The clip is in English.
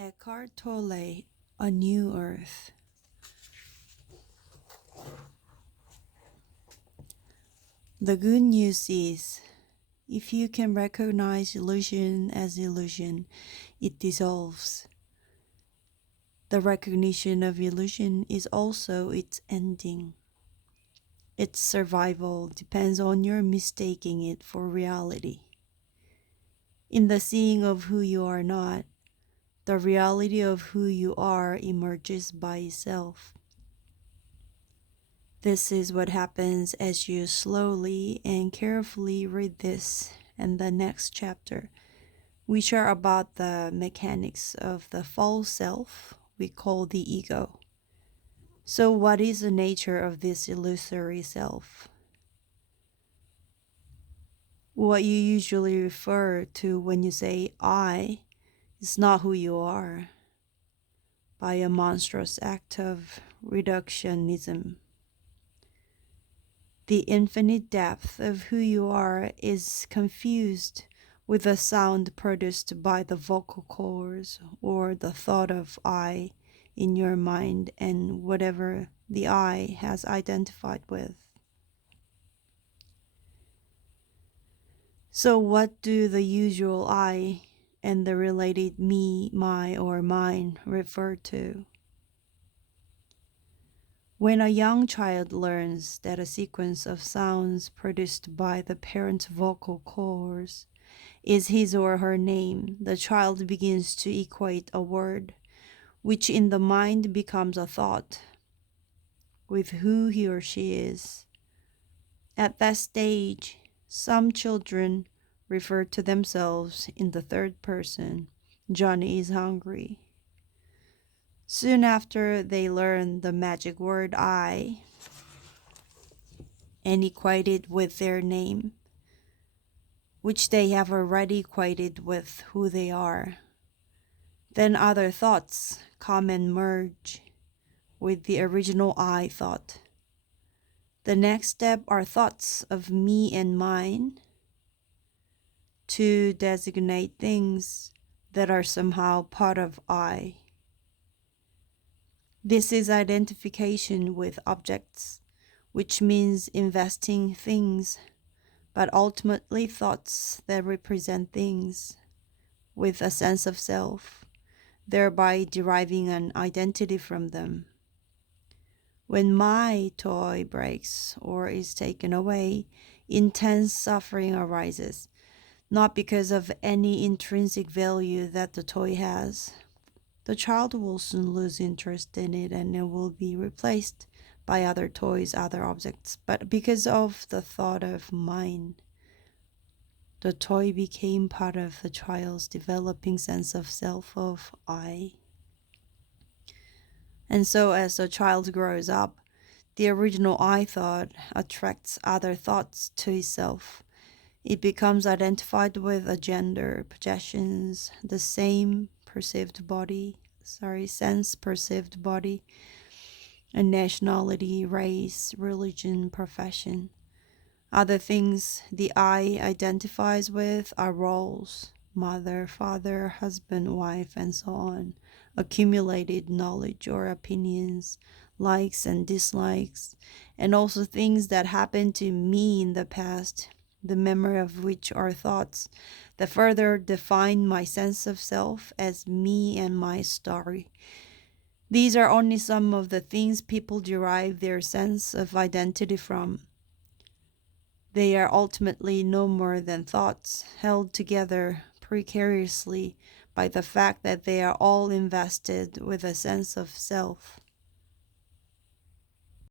Eckhart Tolle, A New Earth. The good news is, if you can recognize illusion as illusion, it dissolves. The recognition of illusion is also its ending. Its survival depends on your mistaking it for reality. In the seeing of who you are not, the reality of who you are emerges by itself. This is what happens as you slowly and carefully read this and the next chapter, which are about the mechanics of the false self we call the ego. So what is the nature of this illusory self? What you usually refer to when you say I is not who you are, by a monstrous act of reductionism. The infinite depth of who you are is confused with the sound produced by the vocal cords or the thought of I in your mind and whatever the I has identified with. So what do the usual I and the related me, my, or mine refer to? When a young child learns that a sequence of sounds produced by the parent's vocal cords is his or her name, the child begins to equate a word, which in the mind becomes a thought, with who he or she is. At that stage, some children refer to themselves in the third person. Johnny is hungry. Soon after they learn the magic word I and equate it with their name, which they have already equated with who they are. Then other thoughts come and merge with the original I thought. The next step are thoughts of me and mine to designate things that are somehow part of I. This is identification with objects, which means investing things, but ultimately thoughts that represent things, with a sense of self, thereby deriving an identity from them. When my toy breaks or is taken away, intense suffering arises, not because of any intrinsic value that the toy has. The child will soon lose interest in it and it will be replaced by other toys, other objects, but because of the thought of mine. The toy became part of the child's developing sense of self, of I. And so as the child grows up, the original I thought attracts other thoughts to itself. It becomes identified with a gender, possessions, the same sense perceived body, a nationality, race, religion, profession. Other things the I identifies with are roles, mother, father, husband, wife, and so on, accumulated knowledge or opinions, likes and dislikes, and also things that happened to me in the past, the memory of which are thoughts that further define my sense of self as me and my story. These are only some of the things people derive their sense of identity from. They are ultimately no more than thoughts held together precariously by the fact that they are all invested with a sense of self.